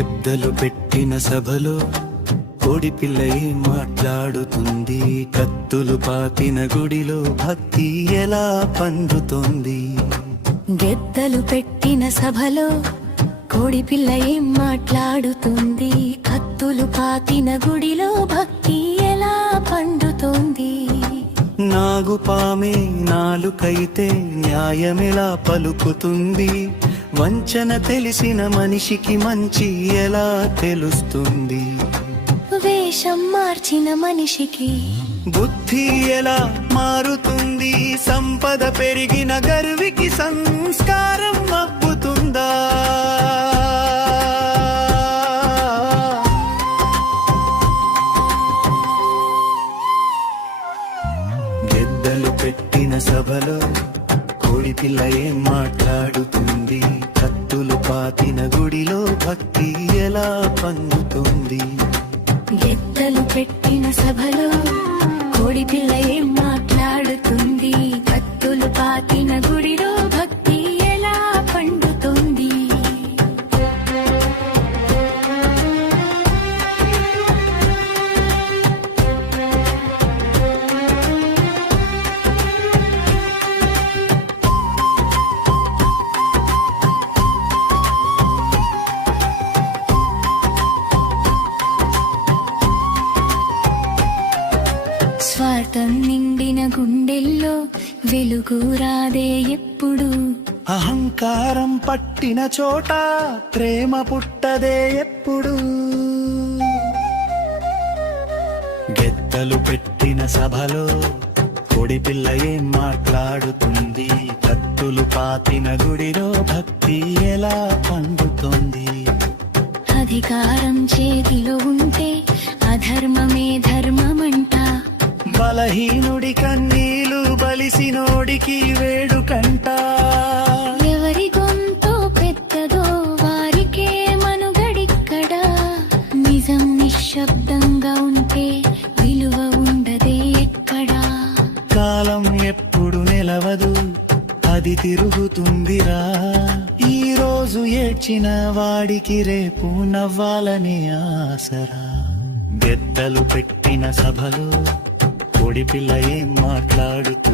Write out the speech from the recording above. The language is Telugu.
గెద్దలు పెట్టిన సభలో కోడిపిల్ల ఏం మాట్లాడుతుంది? కత్తులు పాతిన గుడిలో భక్తి ఎలా పండుతోంది? గెద్దలు పెట్టిన సభలో కోడిపిల్ల ఏం మాట్లాడుతుంది? కత్తులు పాతిన గుడిలో భక్తి ఎలా పండుతోంది? నాగుపామే నాలుకైతే న్యాయమెలా పలుకుతుంది? వంచన తెలిసిన మనిషికి మంచి ఎలా తెలుస్తుంది? వేషం మార్చిన మనిషికి బుద్ధి ఎలా మారుతుంది? సంపద పెరిగిన గర్వికి సంస్కారం అబ్బుతుందా? గెద్దలు పెట్టిన సభలో కోడిపిల్ల ఏం మాట్లాడుతుంది? కత్తులు పాతిన గుడిలో భక్తి ఎలా పండుతుంది? గెద్దలు పెట్టిన సభలో కోడిపిల్ల ఏం మాట్లాడుతుంది? కత్తులు పాతిన గుడిలో భక్తి ఎలా పండుతుంది? స్వార్థం నిండిన గుండెల్లో వెలుగు రాదే ఎప్పుడు? అహంకారం పట్టిన చోట ప్రేమ పుట్టదే ఎప్పుడు? గెద్దలు పెట్టిన సభలో కోడిపిల్ల ఏం మాట్లాడుతుంది? కత్తులు పాతిన గుడిలో భక్తి ఎలా పండుతోంది? అధికారం చేతిలో ఉంటే అధర్మమే ధర్మమంట. బలహీనుడి కన్నీలు బలిసినోడికి వేడుకంట. ఎవరి గొంతు పెద్దదో వారికే మనుగడిక్కడ. నిజం నిశ్శబ్దంగా ఉంటే విలువ ఉండదే ఎక్కడా. కాలం ఎప్పుడు నిలవదు, అది తిరుగుతుందిరా. ఈ రోజు ఏడ్చిన వాడికి రేపు నవ్వాలని ఆసరా. గెద్దలు పెట్టిన సభలో కోడిపిల్ల ఏం మాట్లాడుతుంది?